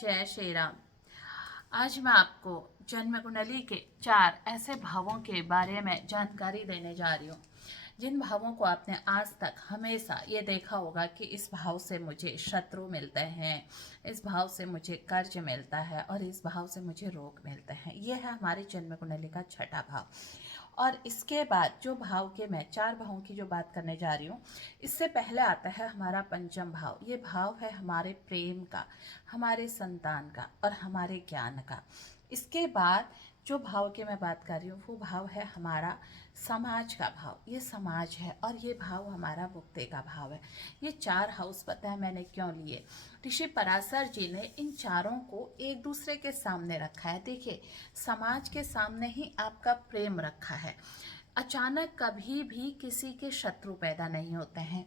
जय श्री राम। आज मैं आपको जन्म कुंडली के 4 ऐसे भावों के बारे में जानकारी देने जा रही हूँ जिन भावों को आपने आज तक हमेशा ये देखा होगा कि इस भाव से मुझे शत्रु मिलते हैं, इस भाव से मुझे कर्ज मिलता है और इस भाव से मुझे रोग मिलते हैं। ये है हमारी जन्म कुंडली का छठा भाव। और इसके बाद जो भाव के मैं 4 भावों की जो बात करने जा रही हूँ, इससे पहले आता है हमारा पंचम भाव। ये भाव है हमारे प्रेम का, हमारे संतान का और हमारे ज्ञान का। इसके बाद जो भाव की मैं बात कर रही हूँ वो भाव है हमारा समाज का भाव। ये समाज है और ये भाव हमारा मुक्ति का भाव है। ये 4 हाउस पता है मैंने क्यों लिए? ऋषि पराशर जी ने इन चारों को एक दूसरे के सामने रखा है। देखिए, समाज के सामने ही आपका प्रेम रखा है। अचानक कभी भी किसी के शत्रु पैदा नहीं होते हैं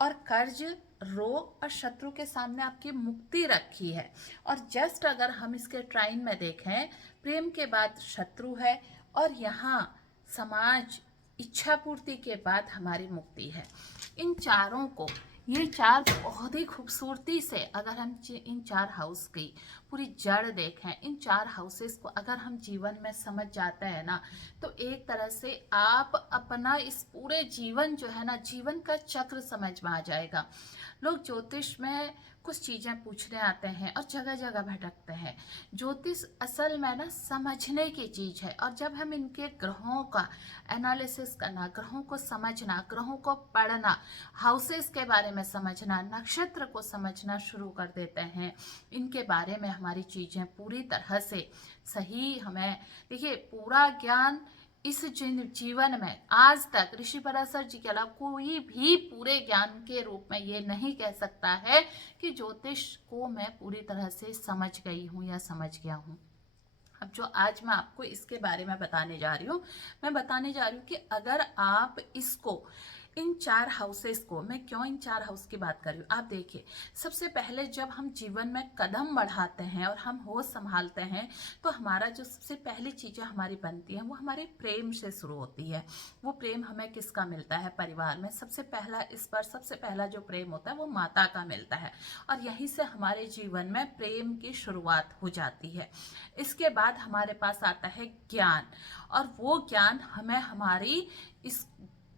और कर्ज, रोग और शत्रु के सामने आपकी मुक्ति रखी है। और जस्ट अगर हम इसके ट्राइन में देखें, प्रेम के बाद शत्रु है और यहाँ समाज, इच्छा पूर्ति के बाद हमारी मुक्ति है। इन चारों को, ये 4 बहुत ही खूबसूरती से अगर हम इन 4 हाउस की पूरी जड़ देखें, इन 4 हाउसेस को अगर हम जीवन में समझ जाते हैं ना, तो एक तरह से आप अपना इस पूरे जीवन जो है ना, जीवन का चक्र समझ में आ जाएगा। लोग ज्योतिष में कुछ चीज़ें पूछने आते हैं और जगह जगह भटकते हैं। ज्योतिष असल में ना समझने की चीज़ है और जब हम इनके ग्रहों का एनालिसिस करना, ग्रहों को समझना, ग्रहों को पढ़ना, हाउसेस के बारे में समझना, नक्षत्र को समझना शुरू कर देते हैं, इनके बारे में हमारी चीज़ें पूरी तरह से सही हमें, देखिए, पूरा ज्ञान इस जीवन में आज तक ऋषि पराशर जी के अलावा कोई भी पूरे ज्ञान के रूप में ये नहीं कह सकता है कि ज्योतिष को मैं पूरी तरह से समझ गई हूँ या समझ गया हूँ। अब जो आज मैं आपको इसके बारे में बताने जा रही हूँ, मैं बताने जा रही हूँ कि अगर आप इसको, इन 4 हाउसेस को, मैं क्यों इन 4 हाउस की बात कर रही हूँ, आप देखिए, सबसे पहले जब हम जीवन में कदम बढ़ाते हैं और हम होश संभालते हैं, तो हमारा जो सबसे पहली चीज़ें हमारी बनती हैं वो हमारे प्रेम से शुरू होती है। वो प्रेम हमें किसका मिलता है? परिवार में सबसे पहला, इस पर सबसे पहला जो प्रेम होता है वो माता का मिलता है और यहीं से हमारे जीवन में प्रेम की शुरुआत हो जाती है। इसके बाद हमारे पास आता है ज्ञान और वो ज्ञान हमें हमारी इस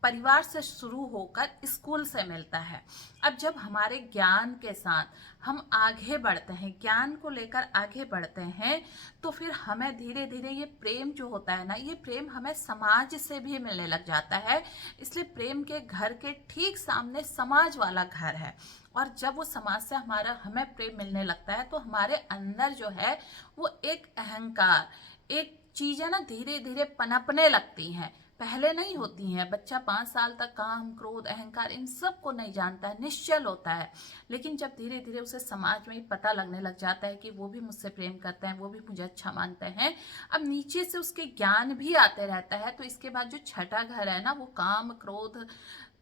परिवार से शुरू होकर स्कूल से मिलता है। अब जब हमारे ज्ञान के साथ हम आगे बढ़ते हैं, ज्ञान को लेकर आगे बढ़ते हैं, तो फिर हमें धीरे धीरे ये प्रेम जो होता है ना, ये प्रेम हमें समाज से भी मिलने लग जाता है। इसलिए प्रेम के घर के ठीक सामने समाज वाला घर है और जब वो समाज से हमें प्रेम मिलने लगता है तो हमारे अंदर जो है वो एक अहंकार, एक चीज़ें ना धीरे धीरे पनपने लगती हैं। पहले नहीं होती हैं। बच्चा 5 साल तक काम, क्रोध, अहंकार इन सब को नहीं जानता है, निश्चल होता है। लेकिन जब धीरे धीरे उसे समाज में पता लगने लग जाता है कि वो भी मुझसे प्रेम करते हैं, वो भी मुझे अच्छा मानते हैं, अब नीचे से उसके ज्ञान भी आते रहता है। तो इसके बाद जो छठा घर है ना, वो काम, क्रोध,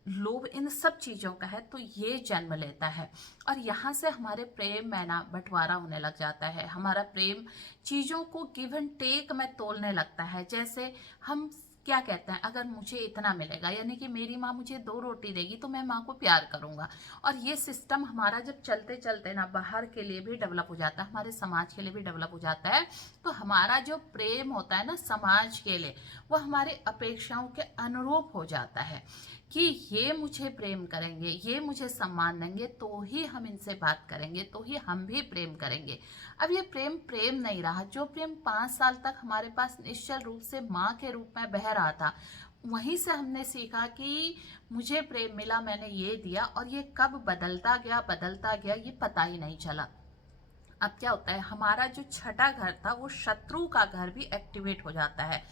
लोभ, इन सब चीज़ों का है, तो ये जन्म लेता है और यहाँ से हमारे प्रेम में ना बंटवारा होने लग जाता है। हमारा प्रेम चीज़ों को गिव एंड टेक में तोलने लगता है। जैसे हम क्या कहते हैं, अगर मुझे इतना मिलेगा, यानी कि मेरी माँ मुझे 2 रोटी देगी तो मैं माँ को प्यार करूँगा। और ये सिस्टम हमारा जब चलते चलते ना बाहर के लिए भी डेवलप हो जाता है, हमारे समाज के लिए भी डेवलप हो जाता है, तो हमारा जो प्रेम होता है ना समाज के लिए, वो हमारे अपेक्षाओं के अनुरूप हो जाता है कि ये मुझे प्रेम करेंगे, ये मुझे सम्मान देंगे, तो ही हम इनसे बात करेंगे, तो ही हम भी प्रेम करेंगे। अब ये प्रेम प्रेम नहीं रहा। जो प्रेम 5 साल तक हमारे पास निश्चल रूप से माँ के रूप में बह रहा था, वहीं से हमने सीखा कि मुझे प्रेम मिला, मैंने ये दिया, और ये कब बदलता गया ये पता ही नहीं चला। अब क्या होता है, हमारा जो छठा घर था वो शत्रु का घर भी एक्टिवेट हो जाता है।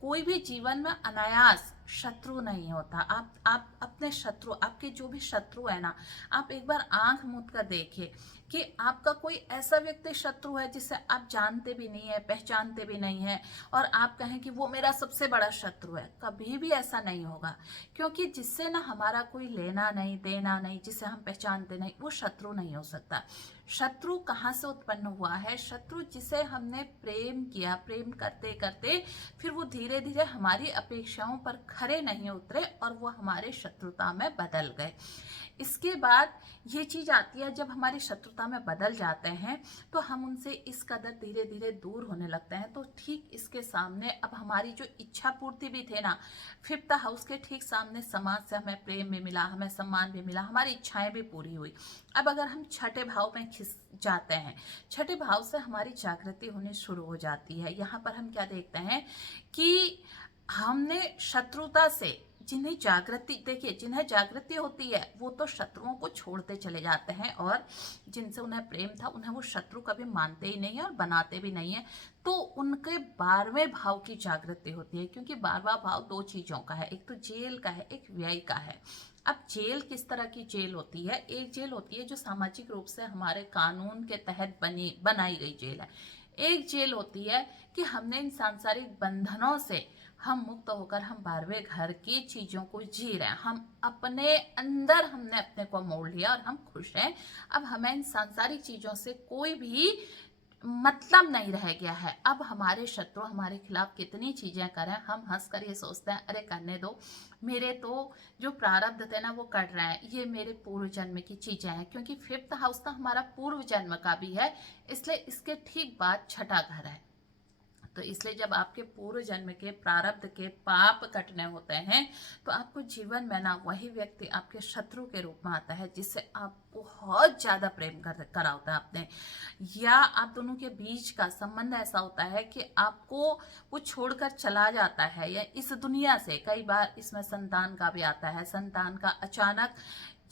कोई भी जीवन में अनायास शत्रु नहीं होता। आप अपने शत्रु, आपके जो भी शत्रु है ना, आप एक बार आंख मूंद कर देखिए कि आपका कोई ऐसा व्यक्ति शत्रु है जिसे आप जानते भी नहीं है, पहचानते भी नहीं है, और आप कहें कि वो मेरा सबसे बड़ा शत्रु है। कभी भी ऐसा नहीं होगा, क्योंकि जिससे ना हमारा कोई लेना नहीं देना नहीं, जिसे हम पहचानते नहीं, वो शत्रु नहीं हो सकता। शत्रु कहाँ से उत्पन्न हुआ है? शत्रु जिसे हमने प्रेम किया, प्रेम करते करते फिर वो धीरे धीरे हमारी अपेक्षाओं पर खरे नहीं उतरे और वो हमारे शत्रुता में बदल गए। इसके बाद ये चीज़ आती है, जब हमारी शत्रुता में बदल जाते हैं तो हम उनसे इस कदर धीरे धीरे दूर होने लगते हैं। तो ठीक इसके सामने अब हमारी जो इच्छा पूर्ति भी थे ना, फिफ्थ हाउस के ठीक सामने समाज से हमें प्रेम भी मिला, हमें सम्मान भी मिला, हमारी इच्छाएं भी पूरी हुई। अब अगर हम छठे भाव में खिस जाते हैं, छठे भाव से हमारी जागृति होनी शुरू हो जाती है। यहाँ पर हम क्या देखते हैं कि हमने शत्रुता से जिन्हें जागृति, देखिए जिन्हें जागृति होती है वो तो शत्रुओं को छोड़ते चले जाते हैं, और जिनसे उन्हें प्रेम था उन्हें वो शत्रु कभी मानते ही नहीं है और बनाते भी नहीं है। तो उनके 12वें भाव की जागृति होती है, क्योंकि 12वां भाव दो चीज़ों का है, एक तो जेल का है, एक व्यय का है। अब जेल किस तरह की जेल होती है? एक जेल होती है जो सामाजिक रूप से हमारे कानून के तहत बनाई गई जेल है। एक जेल होती है कि हमने इन सांसारिक बंधनों से हम मुक्त होकर हम 12वें घर की चीज़ों को जी रहे हैं, हम अपने अंदर हमने अपने को मोड़ लिया और हम खुश हैं। अब हमें इन सांसारिक चीज़ों से कोई भी मतलब नहीं रह गया है। अब हमारे शत्रु हमारे खिलाफ कितनी चीज़ें करें, हम हंस कर ये सोचते हैं अरे करने दो, मेरे तो जो प्रारब्ध थे ना वो कट रहे हैं, ये मेरे पूर्व जन्म की चीज़ें हैं। क्योंकि फिफ्थ हाउस तो हमारा पूर्व जन्म का भी है, इसलिए इसके ठीक बाद छठा घर है। तो इसलिए जब आपके पूर्व जन्म के प्रारब्ध के पाप कटने होते हैं तो आपको जीवन में ना वही व्यक्ति आपके शत्रु के रूप में आता है, जिससे आप बहुत ज़्यादा प्रेम करा होता है आपने, या आप दोनों के बीच का संबंध ऐसा होता है कि आपको वो छोड़कर चला जाता है या इस दुनिया से। कई बार इसमें संतान का भी आता है, संतान का अचानक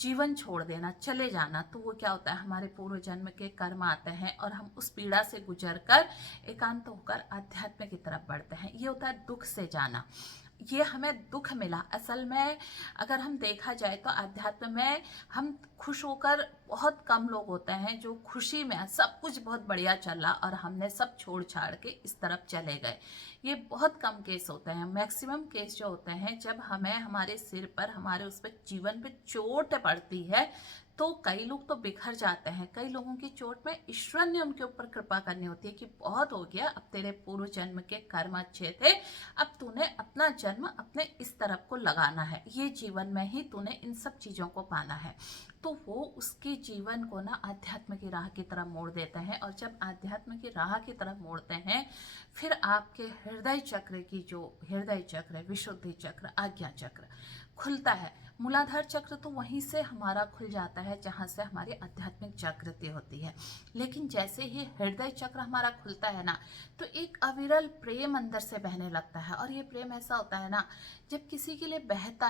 जीवन छोड़ देना, चले जाना, तो वो क्या होता है, हमारे पूर्व जन्म के कर्म आते हैं और हम उस पीड़ा से गुजर कर एकांत होकर आध्यात्म की तरफ बढ़ते हैं। ये होता है दुख से जाना। ये हमें दुख मिला। असल में अगर हम देखा जाए तो अध्यात्म में हम खुश होकर, बहुत कम लोग होते हैं जो खुशी में सब कुछ बहुत बढ़िया चल रहा और हमने सब छोड़ छाड़ के इस तरफ चले गए। ये बहुत कम केस होते हैं। मैक्सिमम केस जो होते हैं जब हमें हमारे सिर पर, हमारे उस पर जीवन पे चोट पड़ती है तो कई लोग तो बिखर जाते हैं। कई लोगों की चोट में ईश्वर ने उनके ऊपर कृपा करनी होती है कि बहुत हो गया, अब तेरे पूर्व जन्म के कर्म अच्छे थे, अब तूने अपना जन्म अपने इस तरफ को लगाना है, ये जीवन में ही तूने इन सब चीज़ों को पाना है। तो वो उसके जीवन को ना आध्यात्म की राह की तरफ मोड़ देते हैं, और जब आध्यात्म की राह की तरफ मोड़ते हैं फिर आपके हृदय चक्र की, जो हृदय चक्र, विशुद्धि चक्र, आज्ञा चक्र खुलता है। मूलाधार चक्र तो वहीं से हमारा खुल जाता है जहाँ से हमारी आध्यात्मिक जागृति होती है। लेकिन जैसे ही हृदय चक्र हमारा खुलता है ना, तो एक अविरल प्रेम अंदर से बहने लगता है। और ये प्रेम ऐसा होता है ना, जब किसी के लिए बहता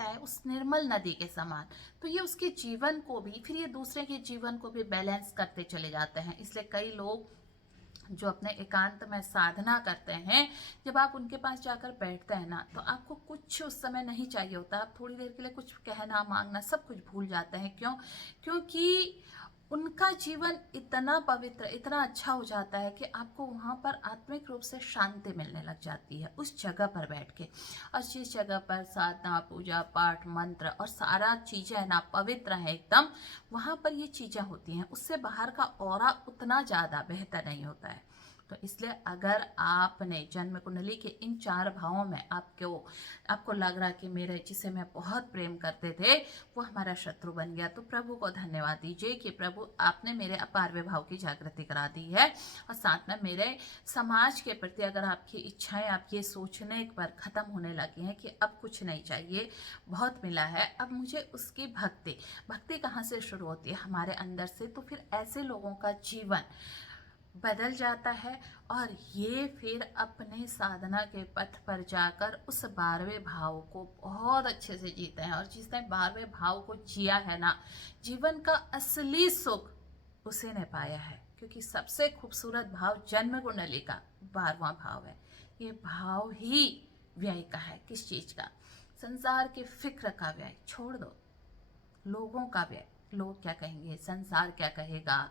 है उस निर्मल नदी के समान, तो ये उसके जीवन को भी, फिर ये दूसरे के जीवन को भी बैलेंस करते चले जाते हैं। इसलिए कई लोग जो अपने एकांत में साधना करते हैं, जब आप उनके पास जाकर बैठते हैं ना, तो आपको कुछ उस समय नहीं चाहिए होता। आप थोड़ी देर के लिए कुछ कहना, मांगना, सब कुछ भूल जाते हैं। क्यों? क्योंकि उनका जीवन इतना पवित्र, इतना अच्छा हो जाता है कि आपको वहाँ पर आत्मिक रूप से शांति मिलने लग जाती है उस जगह पर बैठ के। और जिस जगह पर साधना, पूजा पाठ, मंत्र और सारा चीज़ें है ना पवित्र है एकदम, वहाँ पर ये चीज़ें होती हैं। उससे बाहर का ऑरा उतना ज़्यादा बेहतर नहीं होता है। तो इसलिए अगर आपने जन्म कुंडली के इन 4 भावों में आपको लग रहा कि मेरे जिसे मैं बहुत प्रेम करते थे वो हमारा शत्रु बन गया, तो प्रभु को धन्यवाद दीजिए कि प्रभु आपने मेरे 12वें भाव की जागृति करा दी है। और साथ में मेरे समाज के प्रति अगर आपकी इच्छाएं, आप ये सोचने पर ख़त्म होने लगी हैं कि अब कुछ नहीं चाहिए, बहुत मिला है, अब मुझे उसकी भक्ति कहाँ से शुरू होती है? हमारे अंदर से। तो फिर ऐसे लोगों का जीवन बदल जाता है और ये फिर अपने साधना के पथ पर जाकर उस 12वें भाव को बहुत अच्छे से जीते हैं। और जिसने 12वें भाव को जिया है ना, जीवन का असली सुख उसी ने पाया है। क्योंकि सबसे खूबसूरत भाव जन्म कुंडली का 12वां भाव है। ये भाव ही व्यय का है। किस चीज़ का? संसार की फिक्र का व्यय छोड़ दो, लोगों का व्यय। लोग क्या कहेंगे, संसार क्या कहेगा,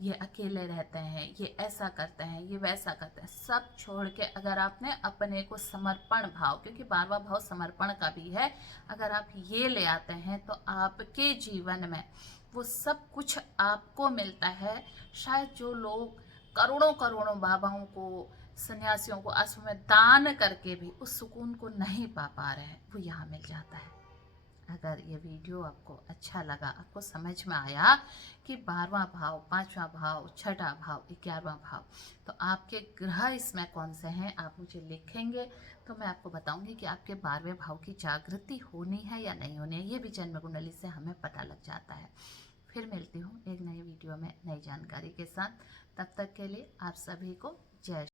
ये अकेले रहते हैं, ये ऐसा करते हैं, ये वैसा करते हैं, सब छोड़ के अगर आपने अपने को समर्पण भाव, क्योंकि 12वां भाव समर्पण का भी है, अगर आप ये ले आते हैं तो आपके जीवन में वो सब कुछ आपको मिलता है। शायद जो लोग करोड़ों करोड़ों बाबाओं को सन्यासियों को आश्रम में दान करके भी उस सुकून को नहीं पा रहे हैं, वो यहाँ मिल जाता है। अगर ये वीडियो आपको अच्छा लगा, आपको समझ में आया कि 12वां भाव, 5वां भाव, 6ठा भाव, 11वां भाव, तो आपके ग्रह इसमें कौन से हैं आप मुझे लिखेंगे तो मैं आपको बताऊंगी कि आपके 12वें भाव की जागृति होनी है या नहीं होनी है। ये भी जन्म कुंडली से हमें पता लग जाता है। फिर मिलती हूँ एक नई वीडियो में नई जानकारी के साथ। तब तक के लिए आप सभी को जय